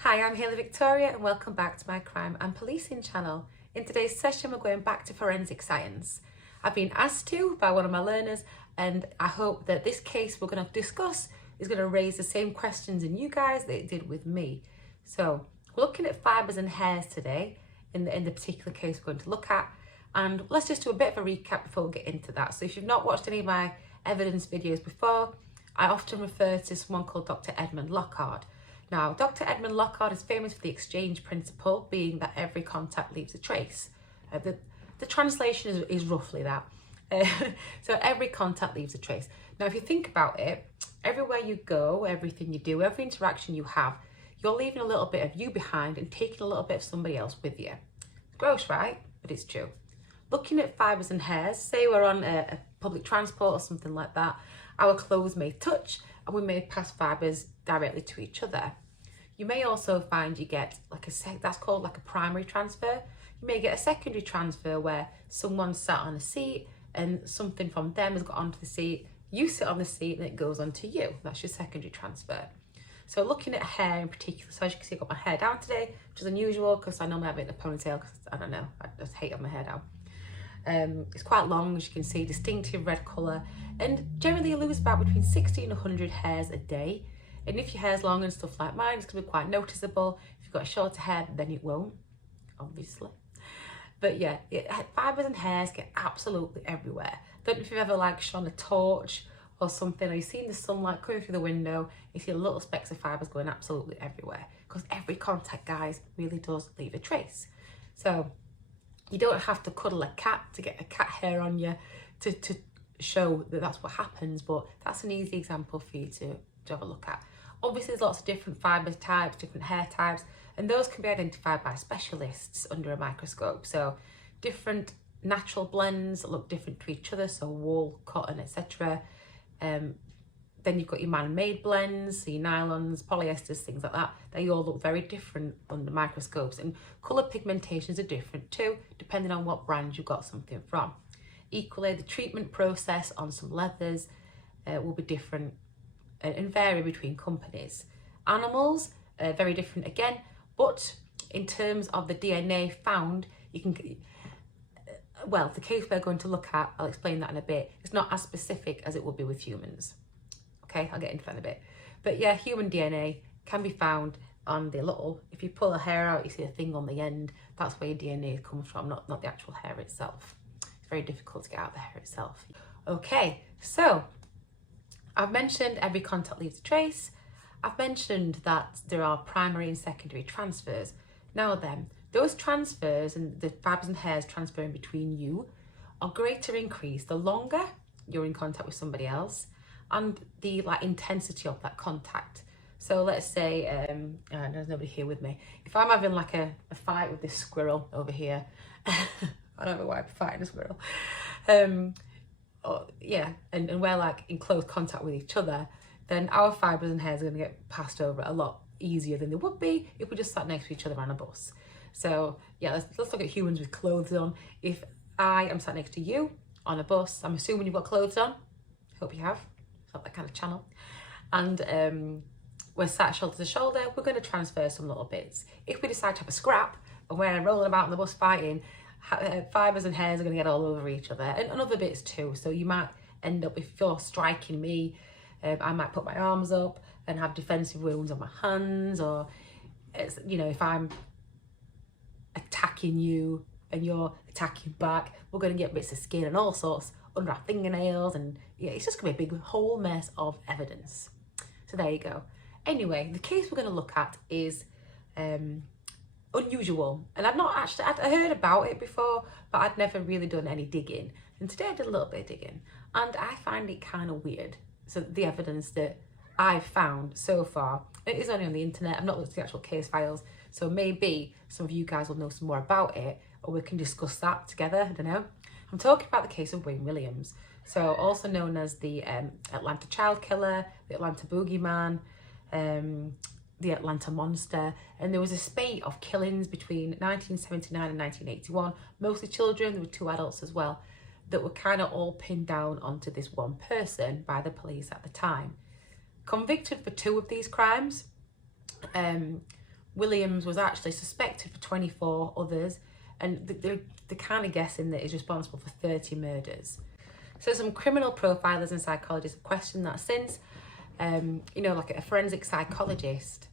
Hi, I'm Hayley Victoria and welcome back to my crime and policing channel. In today's session we're going back to forensic science. I've been asked to by one of my learners and I hope that this case we're going to discuss is going to raise the same questions in you guys that it did with me. So we're looking at fibres and hairs today in the particular case we're going to look at, and let's just do a bit of a recap before we get into that. So if you've not watched any of my evidence videos before, I often refer to someone called Dr. Edmund Lockhart. Now, Dr. Edmund Lockhart is famous for the exchange principle, being that every contact leaves a trace. The translation is roughly that. So every contact leaves a trace. Now, if you think about it, everywhere you go, everything you do, every interaction you have, you're leaving a little bit of you behind and taking a little bit of somebody else with you. Gross, right? But it's true. Looking at fibres and hairs, say we're on a public transport or something like that, our clothes may touch and we may pass fibres directly to each other. You may also find you get like that's called like a primary transfer. You may get a secondary transfer where someone sat on a seat and something from them has got onto the seat. You sit on the seat and it goes onto you. That's your secondary transfer. So looking at hair in particular, so as you can see, I've got my hair down today, which is unusual because I normally have it in a ponytail because I don't know, I just hate having my hair down. It's quite long, as you can see, distinctive red colour, and generally you lose about between 60 and 100 hairs a day. And if your hair's long and stuff like mine, it's going to be quite noticeable. If you've got shorter hair, then it won't, obviously. But yeah, fibres and hairs get absolutely everywhere. Don't know if you've ever like shone a torch or something, or you've seen the sunlight coming through the window, you see little specks of fibres going absolutely everywhere. Because every contact, guys, really does leave a trace. So you don't have to cuddle a cat to get a cat hair on you to show that that's what happens, but that's an easy example for you to have a look at. Obviously, there's lots of different fibre types, different hair types, and those can be identified by specialists under a microscope. So different natural blends that look different to each other, so wool, cotton, etc. Then you've got your man-made blends, so your nylons, polyesters, things like that. They all look very different under microscopes, and colour pigmentations are different too, depending on what brand you got something from. Equally, the treatment process on some leathers will be different and vary between companies. Animals, very different again, but in terms of the DNA found, you can, well, the case we're going to look at, I'll explain that in a bit, it's not as specific as it would be with humans. Okay, I'll get into that in a bit. But yeah, human DNA can be found on the little, if you pull a hair out, you see a thing on the end, that's where your DNA comes from, not the actual hair itself. It's very difficult to get out the hair itself. Okay, so I've mentioned every contact leaves a trace. I've mentioned that there are primary and secondary transfers. Now then, those transfers and the fibres and hairs transferring between you are greater increase the longer you're in contact with somebody else and the intensity of that contact. So let's say, there's nobody here with me. If I'm having like a fight with this squirrel over here, I don't know why I'm fighting a squirrel. Yeah, and we're like in close contact with each other, then our fibres and hairs are going to get passed over a lot easier than they would be if we just sat next to each other on a bus. So yeah, let's look at humans with clothes on. If I am sat next to you on a bus, I'm assuming you've got clothes on. Hope you have. It's not that kind of channel. And we're sat shoulder to shoulder, we're going to transfer some little bits. If we decide to have a scrap and we're rolling about on the bus fighting, fibres and hairs are going to get all over each other, and other bits too. So you might end up, if you're striking me, I might put my arms up and have defensive wounds on my hands, or you know, if I'm attacking you and you're attacking back, we're going to get bits of skin and all sorts under our fingernails, and yeah, it's just going to be a big whole mess of evidence. So there you go. Anyway, the case we're going to look at is unusual, and I'd heard about it before, but I'd never really done any digging, and today I did a little bit of digging and I find it kind of weird. So the evidence that I've found so far, it is only on the internet. I've not looked at the actual case files, so maybe some of you guys will know some more about it, or we can discuss that together. I don't know. I'm talking about the case of Wayne Williams, so also known as the Atlanta child killer, the Atlanta boogeyman, the Atlanta monster. And there was a spate of killings between 1979 and 1981, mostly children. There were 2 adults as well, that were kind of all pinned down onto this one person by the police at the time. Convicted for 2 of these crimes, Williams was actually suspected for 24 others, and they're kind of guessing that he's responsible for 30 murders. So some criminal profilers and psychologists have questioned that since. You know, like a forensic psychologist,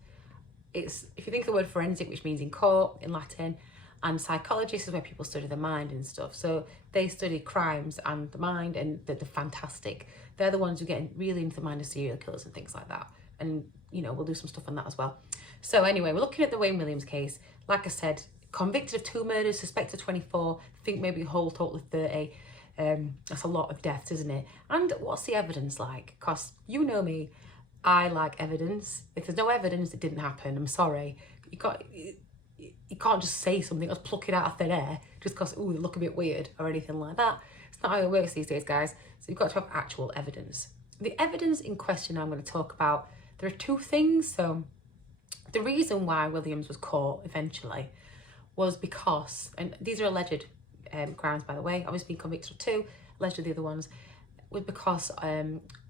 if you think of the word forensic, which means in court in Latin, and psychologist is where people study the mind and stuff. So they study crimes and the mind, and they're fantastic. They're the ones who get really into the mind of serial killers and things like that. And, you know, we'll do some stuff on that as well. So anyway, we're looking at the Wayne Williams case. Like I said, convicted of 2 murders, suspected 24, think maybe a whole total of 30. That's a lot of deaths, isn't it? And what's the evidence like? Because you know me, I like evidence. If there's no evidence, it didn't happen. I'm sorry. You can't just say something, let's pluck it out of thin air just because, ooh, they look a bit weird or anything like that. It's not how it works these days, guys. So you've got to have actual evidence. The evidence in question I'm going to talk about, there are 2 things. So the reason why Williams was caught eventually was because, and these are alleged crimes, by the way, obviously been convicted of 2, alleged of the other ones, was because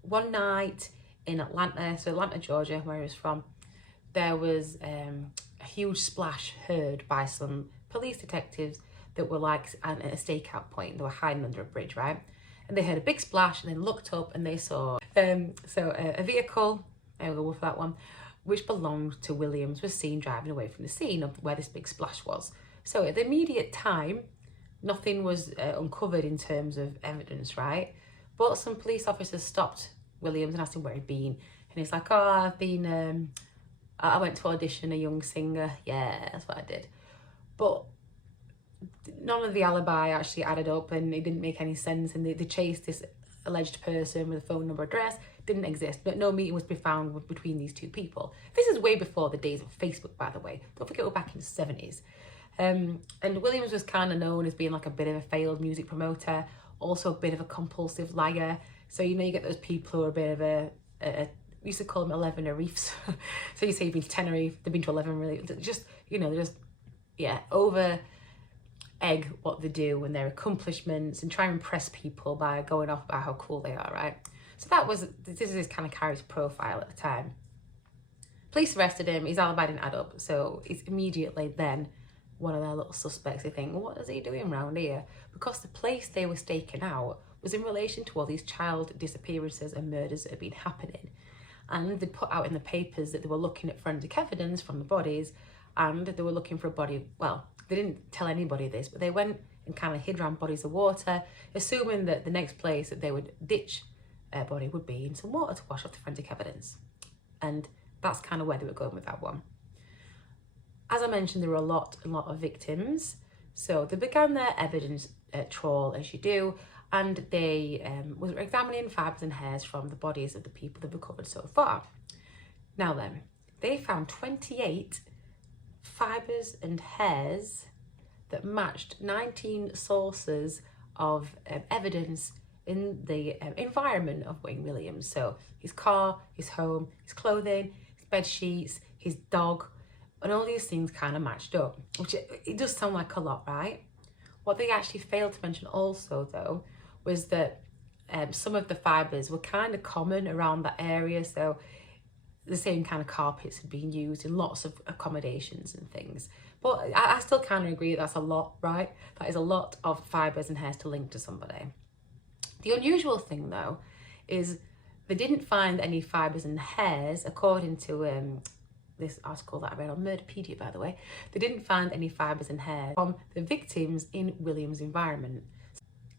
one night in Atlanta, so Atlanta, Georgia, where he was from, there was a huge splash heard by some police detectives that were like at a stakeout point. They were hiding under a bridge, right? And they heard a big splash and then looked up and they saw a vehicle, I'll go for that one, which belonged to Williams, was seen driving away from the scene of where this big splash was. So at the immediate time, nothing was uncovered in terms of evidence, right? But some police officers stopped Williams and asked him where he'd been. And he's like, oh, I've been, I went to audition a young singer. Yeah, that's what I did. But none of the alibi actually added up and it didn't make any sense. And they chased this alleged person with a phone number, address, didn't exist. But no meeting was to be found between these 2 people. This is way before the days of Facebook, by the way. Don't forget we're back in the 70s. And Williams was kind of known as being like a bit of a failed music promoter, also a bit of a compulsive liar. So, you know, you get those people who are a bit of we used to call them 11 reefs. So you say you've been to Tenerife, they've been to 11 really. Just, you know, over egg what they do and their accomplishments and try and impress people by going off about how cool they are, right? So this is his kind of character profile at the time. Police arrested him, his alibi didn't add up. So it's immediately then one of their little suspects. They think, what is he doing around here? Because the place they were staking out was in relation to all these child disappearances and murders that had been happening. And they put out in the papers that they were looking at forensic evidence from the bodies and they were looking for a body. Well, they didn't tell anybody this, but they went and kind of hid around bodies of water, assuming that the next place that they would ditch a body would be in some water to wash off the forensic evidence. And that's kind of where they were going with that one. As I mentioned, there were a lot of victims. So they began their evidence trawl, as you do, and they were examining fibres and hairs from the bodies of the people they've recovered so far. Now then, they found 28 fibres and hairs that matched 19 sources of evidence in the environment of Wayne Williams. So his car, his home, his clothing, his bed sheets, his dog, and all these things kind of matched up, which it does sound like a lot, right? What they actually failed to mention also, though, was that some of the fibres were kind of common around that area. So the same kind of carpets had been used in lots of accommodations and things. But I still kind of agree that's a lot, right? That is a lot of fibres and hairs to link to somebody. The unusual thing, though, is they didn't find any fibres and hairs, according to this article that I read on Murderpedia, by the way. They didn't find any fibres and hairs from the victims in Williams' environment.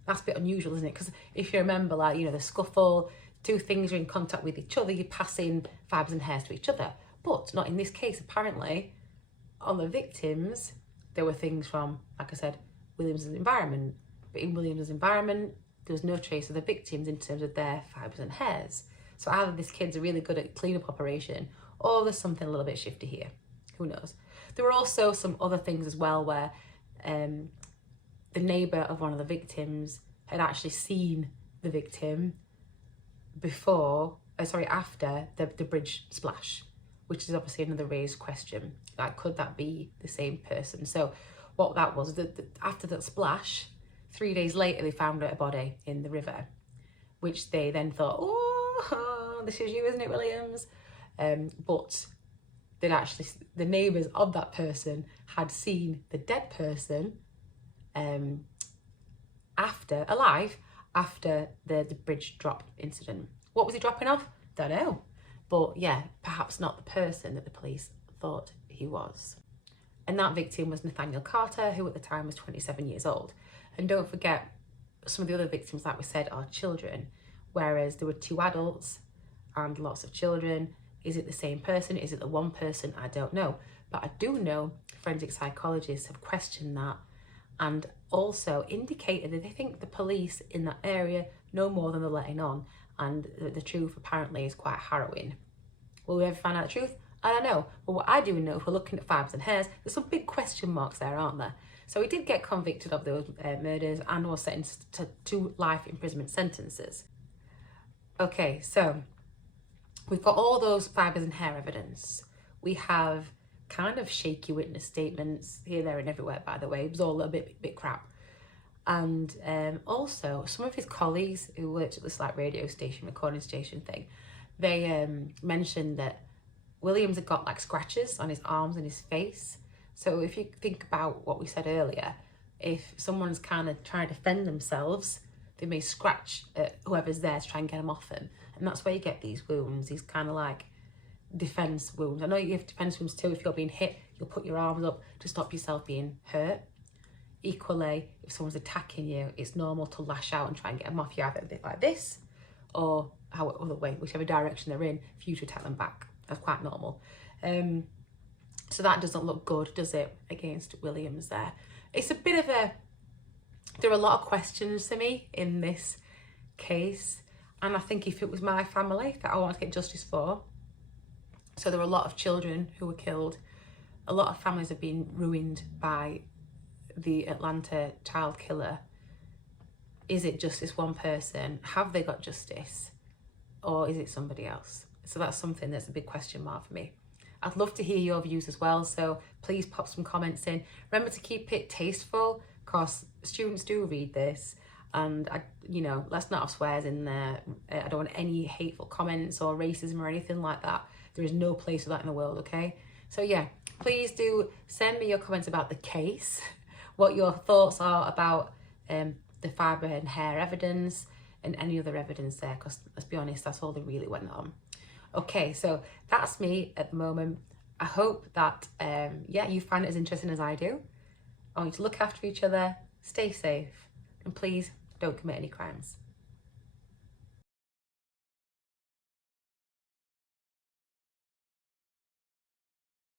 That's a bit unusual, isn't it? Because if you remember, like, you know, the scuffle, 2 things are in contact with each other, you're passing fibres and hairs to each other. But not in this case, apparently. On the victims, there were things from, like I said, Williams' environment. But in Williams' environment, there was no trace of the victims in terms of their fibres and hairs. So either this kid's really good at cleanup operation, or there's something a little bit shifty here. Who knows? There were also some other things as well where the neighbour of one of the victims had actually seen the victim after the bridge splash, which is obviously another raised question. Like, could that be the same person? So what that was, after that splash, 3 days later, they found a body in the river, which they then thought, oh, this is you, isn't it, Williams? But the neighbours of that person had seen the dead person alive after the bridge drop incident. What was he dropping off? Don't know. But yeah, perhaps not the person that the police thought he was. And that victim was Nathaniel Carter, who at the time was 27 years old. And don't forget, some of the other victims, like we said, are children, whereas there were 2 adults and lots of children. Is it the same person? Is it the one person? I don't know. But I do know forensic psychologists have questioned that and also indicated that they think the police in that area know more than they're letting on, and the truth apparently is quite harrowing. Will we ever find out the truth? I don't know. But what I do know, if we're looking at Fibres and Hairs, there's some big question marks there, aren't there? So he did get convicted of those murders and was sentenced to 2 life imprisonment sentences. Okay, so we've got all those fibres and hair evidence. We have kind of shaky witness statements here, there and everywhere, by the way. It was all a bit crap. And also some of his colleagues who worked at this like radio station, recording station thing, they mentioned that Williams had got like scratches on his arms and his face. So if you think about what we said earlier, if someone's kind of trying to defend themselves, they may scratch at whoever's there to try and get them off them. And that's where you get these wounds, these kind of like defense wounds. I know you have defense wounds too. If you're being hit, you'll put your arms up to stop yourself being hurt. Equally, if someone's attacking you, it's normal to lash out and try and get them off you, either a bit like this or other way, whichever direction they're in, for you to attack them back. That's quite normal. So that doesn't look good, does it, against Williams there? It's a bit of there are a lot of questions to me in this case. And I think if it was my family that I want to get justice for, so there were a lot of children who were killed, a lot of families have been ruined by the Atlanta child killer. Is it just this one person? Have they got justice? Or is it somebody else? So that's something that's a big question mark for me. I'd love to hear your views as well, so please pop some comments in. Remember to keep it tasteful, because students do read this, and let's not have swears in there. I don't want any hateful comments or racism or anything like that. There is no place for that in the world, okay? So yeah, please do send me your comments about the case, what your thoughts are about the fibre and hair evidence and any other evidence there, because let's be honest, that's all that really went on. Okay, so that's me at the moment. I hope that, you find it as interesting as I do. I want you to look after each other, stay safe, and please don't commit any crimes.